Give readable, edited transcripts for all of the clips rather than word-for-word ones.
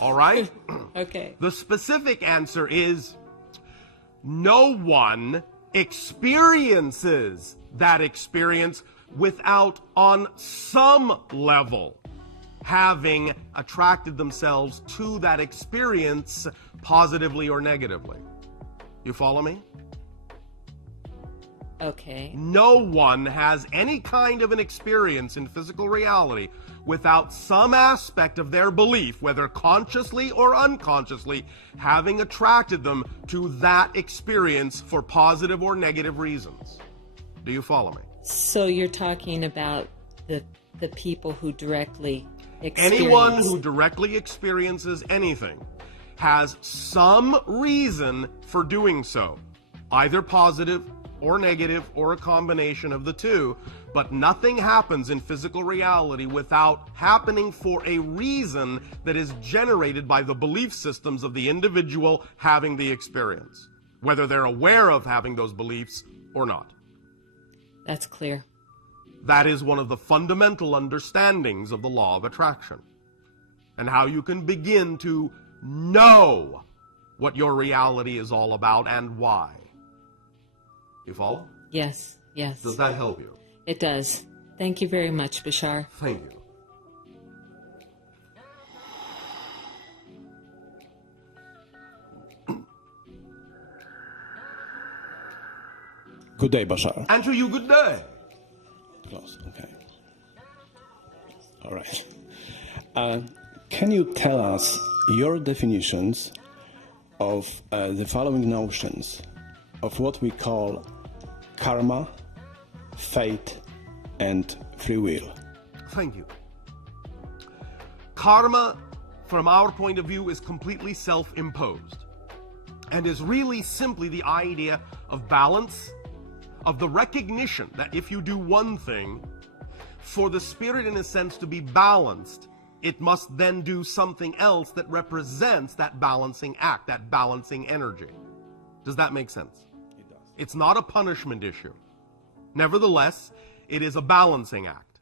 All right? Okay. The specific answer is no one experiences that experience without, on some level, having attracted themselves to that experience positively or negatively. You follow me? Okay. No one has any kind of an experience in physical reality without some aspect of their belief, whether consciously or unconsciously, having attracted them to that experience for positive or negative reasons. Do you follow me? So you're talking about the people who directly experience. Anyone who directly experiences anything has some reason for doing so, either positive or negative, or a combination of the two, but nothing happens in physical reality without happening for a reason that is generated by the belief systems of the individual having the experience, whether they're aware of having those beliefs or not. That's clear. That is one of the fundamental understandings of the law of attraction, and how you can begin to know what your reality is all about and why. You follow? Yes, yes. Does that help you? It does. Thank you very much, Bashar. Thank you. Good day, Bashar. And to you, good day. Close, okay. All right. Can you tell us your definitions of the following notions of what we call karma, fate, and free will? Thank you. Karma, from our point of view, is completely self-imposed and is really simply the idea of balance, of the recognition that if you do one thing, for the spirit in a sense to be balanced, it must then do something else that represents that balancing act, that balancing energy. Does that make sense? It does. It's not a punishment issue. Nevertheless, it is a balancing act.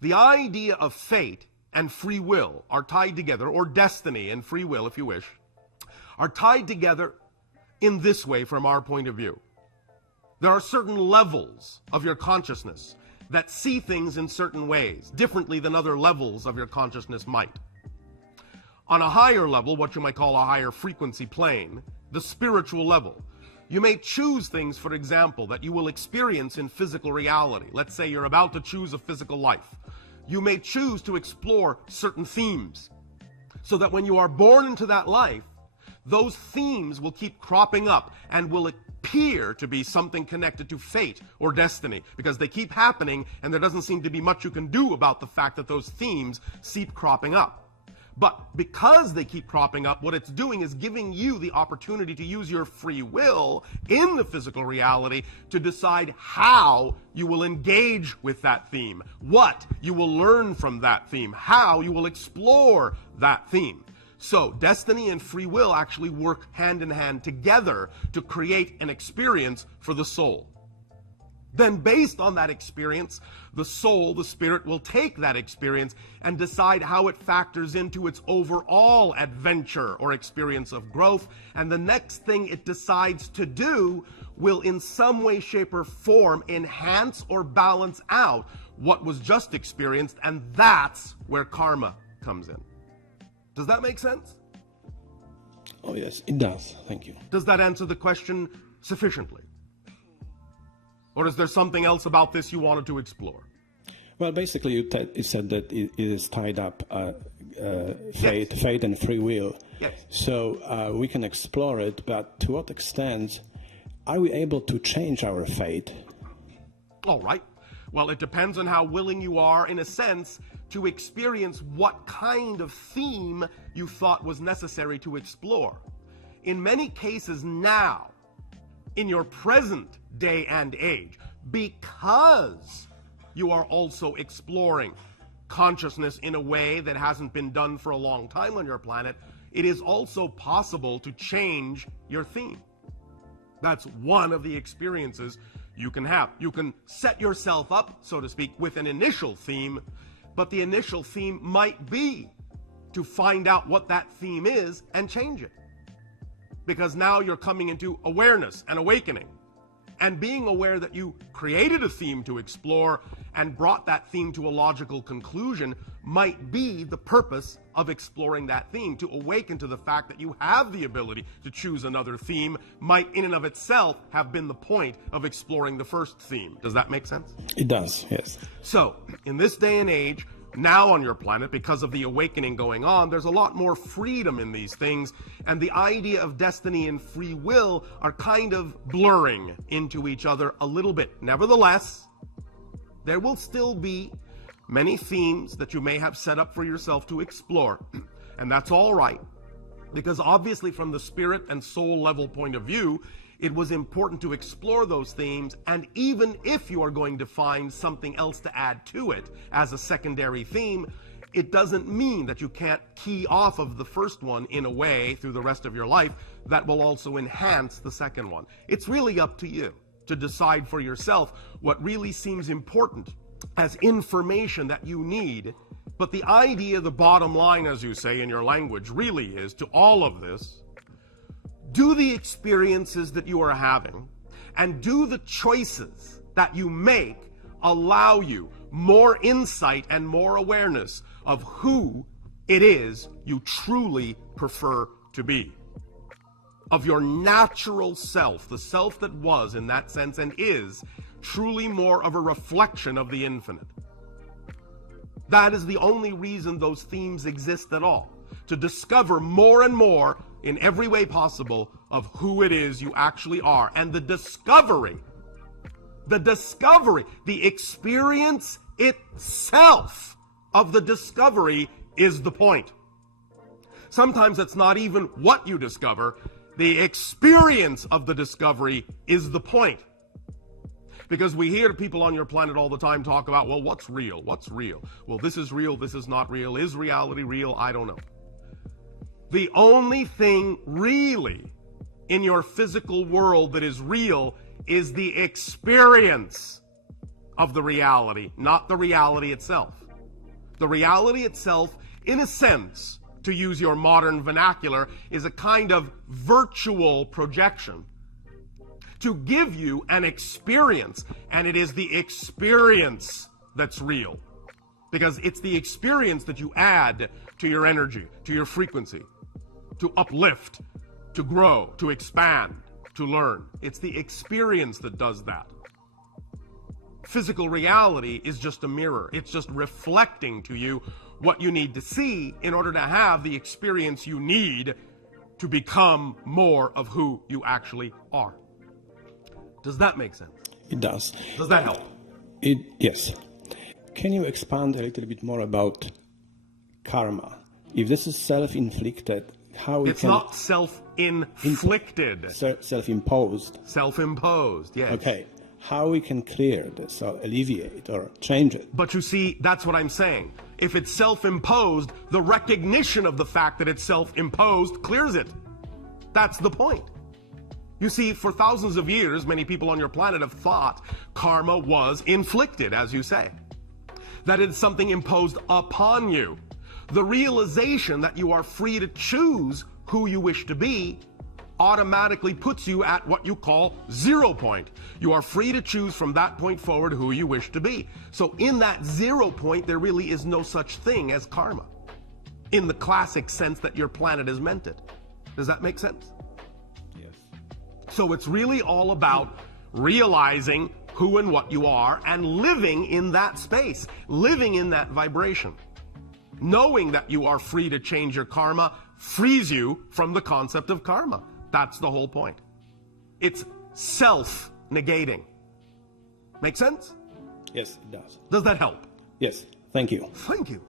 The idea of fate and free will are tied together, or destiny and free will, if you wish, are tied together in this way from our point of view. There are certain levels of your consciousness that see things in certain ways, differently than other levels of your consciousness might. On a higher level, what you might call a higher frequency plane, the spiritual level, you may choose things, for example, that you will experience in physical reality. Let's say you're about to choose a physical life. You may choose to explore certain themes, so that when you are born into that life, those themes will keep cropping up and will appear to be something connected to fate or destiny, because they keep happening and there doesn't seem to be much you can do about the fact that those themes keep cropping up. But because they keep cropping up, what it's doing is giving you the opportunity to use your free will in the physical reality to decide how you will engage with that theme, what you will learn from that theme, how you will explore that theme. So destiny and free will actually work hand in hand together to create an experience for the soul. Then based on that experience, the soul, the spirit, will take that experience and decide how it factors into its overall adventure or experience of growth. And the next thing it decides to do will in some way, shape, or form enhance or balance out what was just experienced. And that's where karma comes in. Does that make sense? Oh, yes, it does. Thank you. Does that answer the question sufficiently? Or is there something else about this you wanted to explore? Well, basically, you said that it is tied up fate, Yes. fate and free will. Yes. So we can explore it, but to what extent are we able to change our fate? All right. Well, it depends on how willing you are, in a sense, to experience what kind of theme you thought was necessary to explore. In many cases now, in your present day and age, because you are also exploring consciousness in a way that hasn't been done for a long time on your planet, it is also possible to change your theme. That's one of the experiences you can have. You can set yourself up, so to speak, with an initial theme, but the initial theme might be to find out what that theme is and change it. Because now you're coming into awareness and awakening. And being aware that you created a theme to explore and brought that theme to a logical conclusion might be the purpose of exploring that theme. To awaken to the fact that you have the ability to choose another theme might in and of itself have been the point of exploring the first theme. Does that make sense? It does, yes. So, in this day and age, now on your planet, because of the awakening going on, there's a lot more freedom in these things, and the idea of destiny and free will are kind of blurring into each other a little bit. Nevertheless, there will still be many themes that you may have set up for yourself to explore, and that's all right, because obviously from the spirit and soul level point of view, it was important to explore those themes, and even if you are going to find something else to add to it as a secondary theme, it doesn't mean that you can't key off of the first one in a way through the rest of your life that will also enhance the second one. It's really up to you to decide for yourself what really seems important as information that you need. But the idea, the bottom line, as you say in your language, really is to all of this: do the experiences that you are having and do the choices that you make allow you more insight and more awareness of who it is you truly prefer to be. Of your natural self, the self that was in that sense and is truly more of a reflection of the infinite. That is the only reason those themes exist at all. To discover more and more in every way possible of who it is you actually are. And the discovery, the experience itself of the discovery is the point. Sometimes it's not even what you discover. The experience of the discovery is the point. Because we hear people on your planet all the time talk about, well, what's real? What's real? Well, this is real, this is not real. Is reality real? I don't know. The only thing really in your physical world that is real is the experience of the reality, not the reality itself. The reality itself, in a sense, to use your modern vernacular, is a kind of virtual projection to give you an experience, and it is the experience that's real. Because it's the experience that you add to your energy, to your frequency, to uplift, to grow, to expand, to learn. It's the experience that does that. Physical reality is just a mirror. It's just reflecting to you what you need to see in order to have the experience you need to become more of who you actually are. Does that make sense? It does. Does that help? Yes. Can you expand a little bit more about karma? If this is self-inflicted, how it's not self-inflicted. Self-imposed. Self-imposed, yes. Okay. How we can clear this or alleviate or change it? But you see, that's what I'm saying. If it's self-imposed, the recognition of the fact that it's self-imposed clears it. That's the point. You see, for thousands of years, many people on your planet have thought karma was inflicted, as you say. That it's something imposed upon you. The realization that you are free to choose who you wish to be automatically puts you at what you call 0 point. You are free to choose from that point forward who you wish to be. So in that 0 point, there really is no such thing as karma, in the classic sense that your planet has meant it. Does that make sense? Yes. So it's really all about realizing who and what you are and living in that space, living in that vibration. Knowing that you are free to change your karma frees you from the concept of karma. That's the whole point. It's self-negating. Make sense? Yes, it does. Does that help? Yes. Thank you. Thank you.